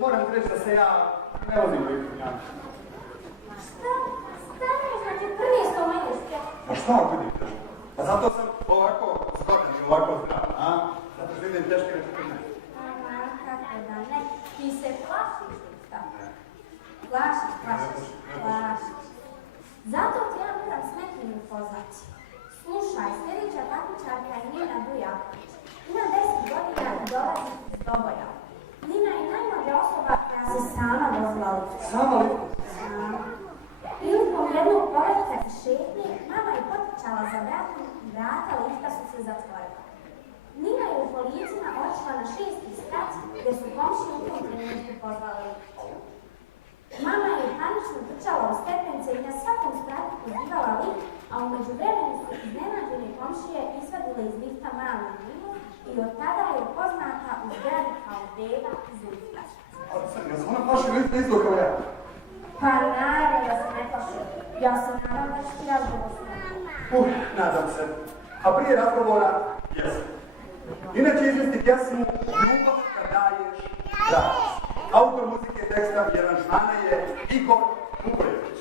moram ti reći da se ja ne vozim u Ispunjanu. Šta? Stani, znači prvi što meni ste. Pa šta ako vidim teško? Pa zato sam ovako zgodan i ovako zdrav, a? Zato što vidim teške reći ne. Aha, kako da ne. Ti se plašiš, šta? Plašiš. Zato ti ja moram s nekim upoznati. Slušaj, sljedeća takmičarka je Nina Dujaković. Ima 10 godina i dolazi iz Doboja. Nina je najmlađa osoba koja se sama vozila liftom. Sama liftom? Sama. Prilikom jednog povratka i šetnje, mama je potrčala za vratom i vrata lifta su se zatvorila. Nina je u kolicima odšla na 6. sprat gdje su komšije u tom trenutku pozvali lift. Mama je panično trčala u stepence i na svakom spratu pozivala lift, a u međuvremenu su iznenađene komšije izvadile iz lifta malu Ninu i od tada je poznata u zgradi kao beba iz lifta. Ali sad, ja sam ona plaši lifta izlo kao ja? Pa naravno da se ne plaši. Ja se nadam da ću ti razgovor s njom. Nadam se. A prije razgovora, jesam. Inače izvesti pjesmu Ljubav kad daješ radost. Autor muzike i teksta i aranžmana je Igor Vukojević.